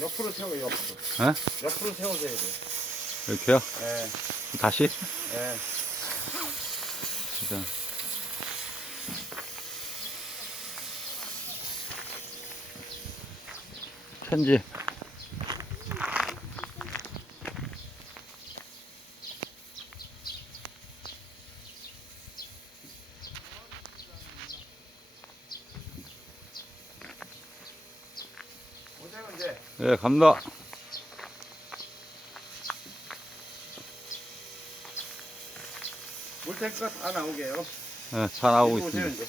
옆으로 세워 옆으로. 예? 옆으로 세워줘야 돼. 이렇게요? 예, 다시? 예. 진짜. 편지. 예, 갑니다. 물탱크가 다 나오게요. 예, 차 나오고 있습니다. 이제.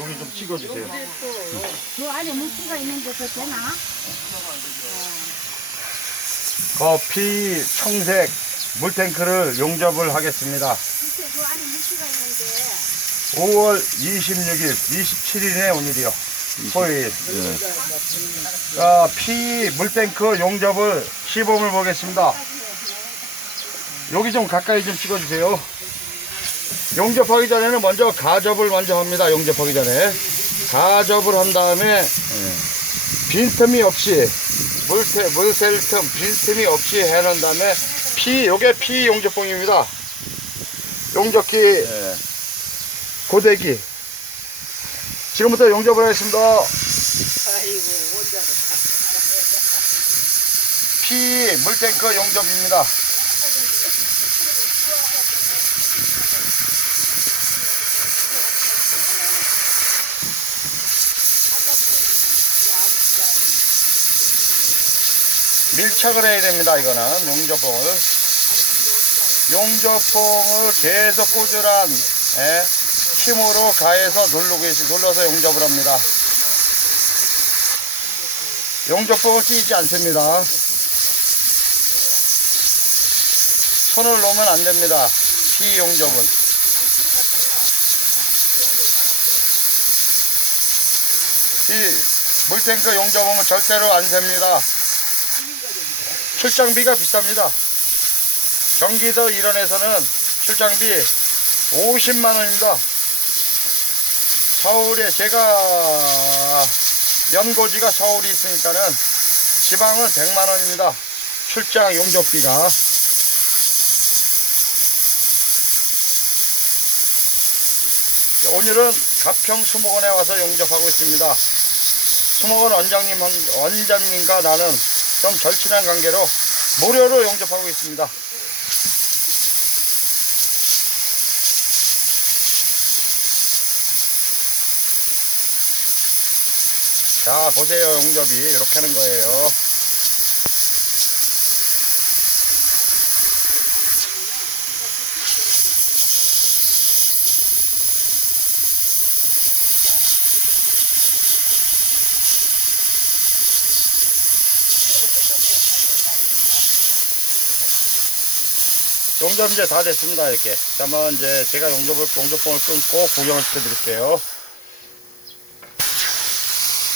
여기 좀 찍어주세요. 그 안에 물기가 있는데 그 되나? 커피 청색 물탱크를 용접을 하겠습니다. 글쎄 그 안에 물기가 있는데 5월 26일, 27일에 오늘이요. 토요일. 예. 자, P 물탱크 용접을 시범을 보겠습니다. 여기 좀 가까이 좀 찍어주세요. 용접하기 전에는 먼저 가접을 먼저 합니다. 용접하기 전에. 가접을 한 다음에 빈틈이 없이 물새, 물샐 틈 빈틈이 없이 해놓은 다음에 P, 요게 P 용접봉입니다. 용접기 예. 고데기. 지금부터 용접을 하겠습니다. P 물탱크 용접입니다. 밀착을 해야 됩니다. 이거는 용접봉을. 용접봉을 계속 꾸준한 예, 힘으로 가해서 누르고 눌러서 용접을 합니다. 용접봉을 끼지 않습니다. 손을 놓으면 안 됩니다. 피 용접은. 이 물탱크 용접은 절대로 안 셉니다. 출장비가 비쌉니다. 경기도 일원에서는 출장비 50만 원입니다. 서울에 제가 연고지가 서울이 있으니까는 지방은 100만 원입니다. 출장 용접비가. 오늘은 가평 수목원에 와서 용접하고 있습니다. 수목원 원장님, 원장님과 나는 좀 절친한 관계로 무료로 용접하고 있습니다. 자, 보세요. 용접이 이렇게 하는 거예요. 용접 이제 다 됐습니다. 이렇게. 그러면 이제 제가 용접을, 용접봉을 끊고 구경을 시켜드릴게요.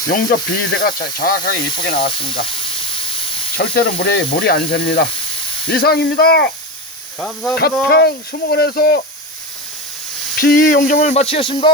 용접 비대가 자- 정확하게 이쁘게 나왔습니다. 절대로 물에, 물이 안 셉니다. 이상입니다. 감사합니다. 가평 수목원에서 비 용접을 마치겠습니다.